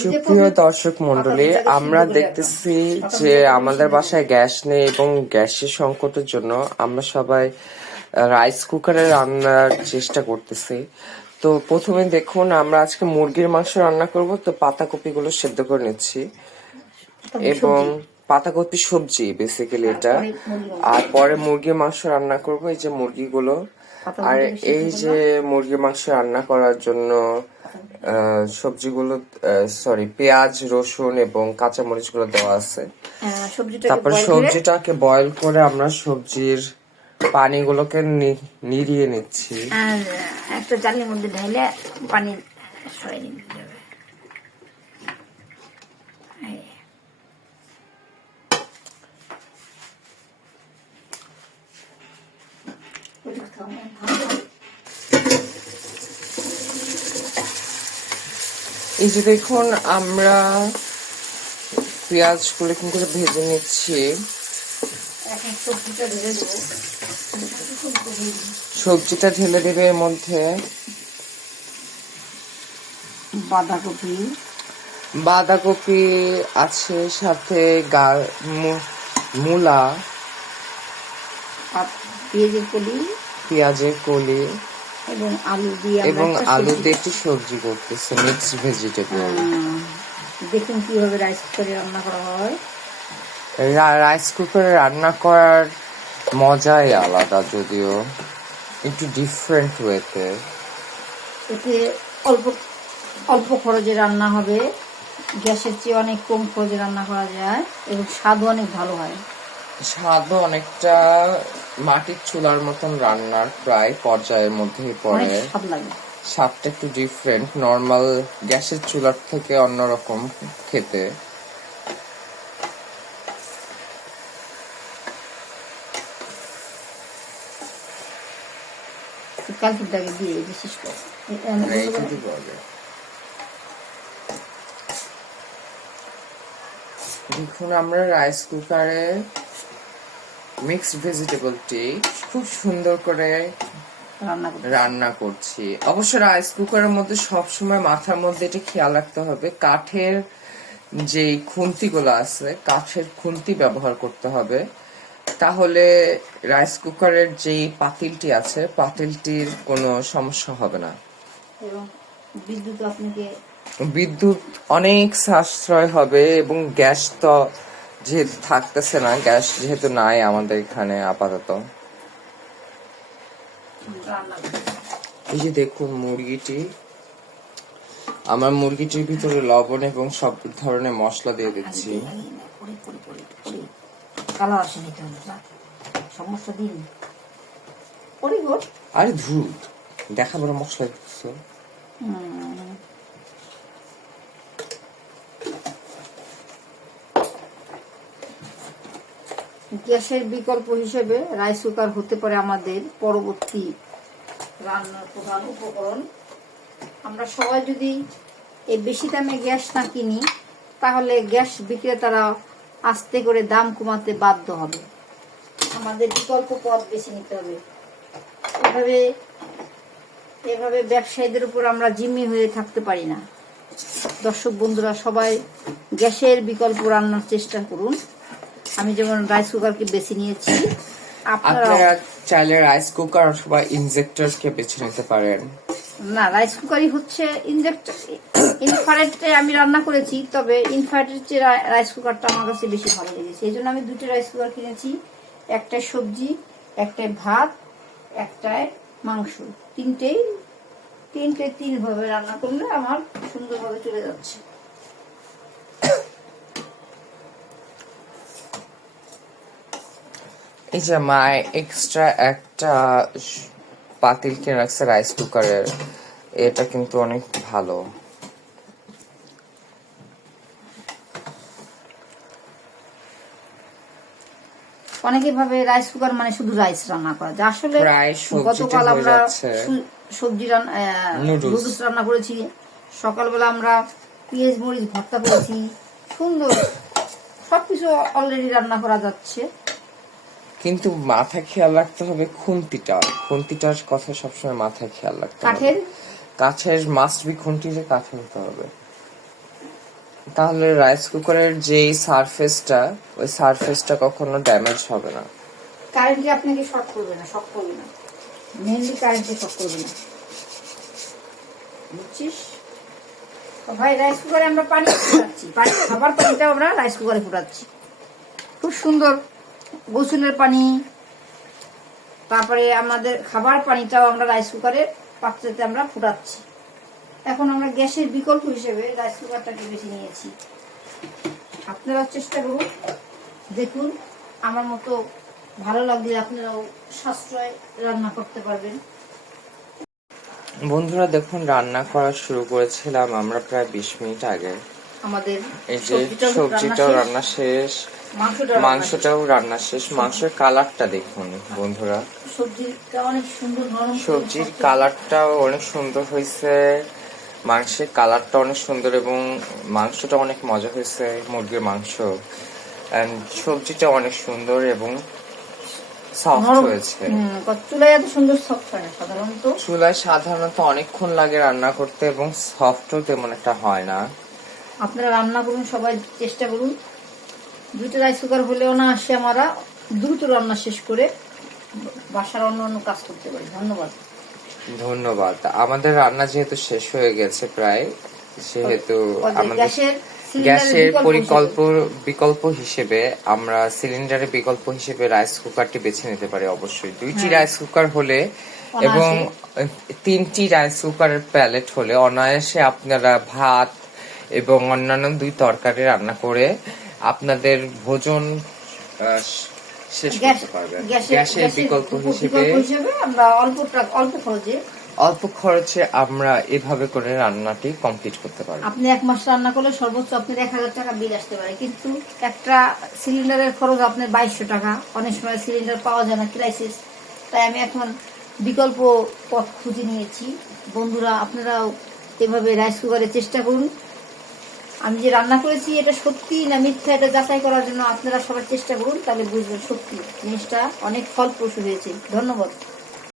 সুপ্রিয় দর্শক মন্ডলী, আমরা দেখতেছি যে আমাদের বাসায় গ্যাস নেই এবং গ্যাসের সংকটের জন্য আমরা সবাই রাইস কুকারে রান্নার চেষ্টা করতেছি। তো প্রথমে দেখুন, আমরা আজকে মুরগির মাংস রান্না করব। তো পাতাকপি গুলো সেদ্ধ করে নিচ্ছি এবং পাতাকপি সবজি বেসিক্যালি এটা, আর পরে মুরগির মাংস রান্না করব। এই যে মুরগিগুলো, আর এই যে মুরগির মাংস রান্না করার জন্য সবজিগুলো, সরি, পেঁয়াজ, রসুন এবং কাঁচামরিচ গুলো দেওয়া আছে। তারপর সবজিটাকে বয়ল করে আমরা সবজির পানিগুলোকে নিড়িয়ে নিচ্ছি। আর একটা জালির মধ্যে ঢেলে পানি সরাই নিতে হবে। এই যে দেখুন, আমরা পেঁয়াজ গুলো করে ভেজে নিচ্ছি। সবজিটা ঢেলে দেবে এর মধ্যে। বাঁধাকপি আছে, সাথে মূলা, পেঁয়াজের কলি এবং আলু দিয়ে একটু সবজি করতেছে, মিক্স ভেজিটেবল। দেখুন কিভাবে রাইস কুকারে রান্না করা হয়। রাইস কুকারে রান্না করার মজাই আলাদা, যদিও একটু ডিফারেন্ট ওয়েতে। এতে অল্প অল্প খরচে রান্না হবে, গ্যাসের চেয়ে অনেক কম খরচে রান্না করা যায় এবং স্বাদও অনেক ভালো হয়। স্বাদও অনেকটা মাটির চুলার মতন রান্নার প্রায় পর্যায়ের মধ্যেই পড়ে। স্বাদ লাগে, স্বাদটা একটু ডিফারেন্ট, নর্মাল গ্যাসের চুলার থেকে অন্যরকম খেতে। দেখুন, আমরা রাইস কুকারে মিক্সড ভেজিটেবলটি খুব সুন্দর করে রান্না করছি। অবশ্য রাইস কুকারের মধ্যে সবসময় মাথার মধ্যে এটা খেয়াল রাখতে হবে, কাঠের যে খুন্তিগুলো আছে, কাঠের খুন্তি ব্যবহার করতে হবে। তাহলে রাইস কুকারের যে পাতিলটি আছে, পাতিলটির কোনো সমস্যা হবে না। বিদ্যুৎ অনেক সাশ্রয় হবে এবং গ্যাস তো যেহেতু থাকতেছে না, গ্যাস যেহেতু নাই আমাদের এখানে আপাতত। এই যে দেখুন মুরগিটি, আমার মুরগিটির ভিতরে লবণ এবং সব ধরনের মশলা দিয়ে দিচ্ছি। আরে ধুর, দেখা বড় মশলা দিচ্ছ। গ্যাসের বিকল্প হিসেবে রাইস কুকার হতে পারে আমাদের পরবর্তী রান্নার প্রধান উপকরণ। আমরা সবাই যদি এই বেশি দামে গ্যাস না কিনি, তাহলে গ্যাস বিক্রেতারা আস্তে করে দাম কমাতে বাধ্য হবে। আমাদের বিকল্প পথ বেছে নিতে হবে। এভাবে ব্যবসায়ীদের উপর আমরা জিম্মি হয়ে থাকতে পারি না। দর্শক বন্ধুরা, সবাই গ্যাসের বিকল্প রান্নার চেষ্টা করুন। আমি যেমন রাইস কুকারকে বেছে নিয়েছি, আপনারা চাইলে রাইস কুকার অথবা ইনজেক্টরকে বেছে নিতে পারেন। না, রাইস কুকারই হচ্ছে ইনজেক্টর। ইনফ্রারেডে আমি রান্না করেছি, তবে ইনফ্রারেডের চেয়ে রাইস কুকারটা আমার কাছে বেশি ভালো লেগেছে। এই জন্য আমি দুটো রাইস কুকার কিনেছি, একটাই সবজি, একটাই ভাত, একটাই মাংস। তিনভাবে রান্না করলে আমার সুন্দরভাবে চলে যাচ্ছে। এই যে মা এক্সট্রা একটা পাতিল কিনে রাখছে রাইস কুকারের, এটা কিন্তু অনেক ভালো। অনেকে ভাবে রাইস কুকার মানে শুধু রাইস রান্না করা যায়। আসলে গতকাল আমরা সবজি নুডলস রান্না করেছি, সকালবেলা আমরা পেঁয়াজ মরিচ ভর্তা করেছি, সুন্দর সবকিছু অলরেডি রান্না করা যাচ্ছে। কিন্তু মাথায় খেয়াল রাখতে হবে খুন্তিটার কথা সবসময় মাথায় খেয়াল রাখতে হবে। কাঠের মাস্ট বি খুন্তি যে কাঠের হতে হবে। তাহলে রাইস কুকারের যেই সারফেসটা, ওই সারফেসটা কখনো ড্যামেজ হবে না। কারেন্টলি আপনাকে শর্ট করবে না, শক করবে না, মেনলি কারেন্টে শক করবে না, বুঝছিস? তো ভাই রাইস কুকারে আমরা পানি ফুটাচ্ছি, খাবার পানিটাও আমরা রাইস কুকারে ফুটাচ্ছি। খুব সুন্দর গোসলের পানি, তারপরে আমাদের খাবার পানিটাও আমরা রাইস কুকারের পাত্রতে আমরা ফুটাচ্ছি। এখন আমরা গ্যাসের বিকল্প হিসেবে রাইস কুকারটাকে বেছে নিয়েছি। আপনারাও চেষ্টা করুন, দেখুন আমার মতো ভালো লাগলে আপনারাও সাশ্রয় রান্না করতে পারবেন। বন্ধুরা দেখুন, রান্না করা শুরু করেছিলাম আমরা প্রায় 20 মিনিট আগে। আমাদের এই যে সবজিটাও রান্না শেষ, মাংসটাও রান্না শেষ। মাংসের কালারটা দেখুন বন্ধুরা, সবজির কালারটাও অনেক সুন্দর হয়েছে, মাংসের কালারটা অনেক সুন্দর এবং মাংসটা অনেক মজা হয়েছে, মুরগির মাংস। সবজিটা অনেক সুন্দর এবং সফট হয়েছে। চুলায় এত সুন্দর সফট হয় না সাধারণত, চুলায় সাধারণত অনেকক্ষণ লাগে রান্না করতে এবং সফটও তেমন একটা হয় না। আপনারা রান্না করুন, সবাই চেষ্টা করুন। 2টা রাইস কুকার হলেও না আসে, আমরা দ্রুত রান্না শেষ করে বাসার অন্য কাজ করতে পারি। ধন্যবাদ। আমাদের রান্না যেহেতু শেষ হয়ে গেছে প্রায়, সেহেতু আমাদের গ্যাসের বিকল্প হিসেবে আমরা সিলিন্ডারের বিকল্প হিসেবে রাইস কুকারটি বেছে নিতে পারি। অবশ্যই 2টি রাইস কুকার হলে এবং 3টি রাইস কুকারের প্যালেট হলে অনায়াসে আপনারা ভাত এবং অন্যান্য 2 তরকারি রান্না করে আপনাদের ভোজন শেষ করতে পারবেন। গ্যাসের বিকল্প হিসেবে আমরা অল্প খরচে আমরা এভাবে করে রান্নাটি কমপ্লিট করতে পারবো। আপনি 1 মাস রান্না করলে সর্বোচ্চ আপনার 1000 টাকা বিল আসতে পারে, কিন্তু একটা সিলিন্ডারের খরচ আপনার 2200 টাকা। অনেক সময় সিলিন্ডার পাওয়া যায় না, ক্রাইসিস। তাই আমি এখন বিকল্প পথ খুঁজে নিয়েছি। বন্ধুরা আপনারাও এভাবে রাইস কুকারে চেষ্টা করুন। আমি যে রান্না করেছি এটা সত্যি না মিথ্যা, এটা যাচাই করার জন্য আপনারা সবাই চেষ্টা করুন, তাহলে বুঝবেন সত্যি জিনিসটা অনেক ফলপ্রসূ হয়েছে। ধন্যবাদ।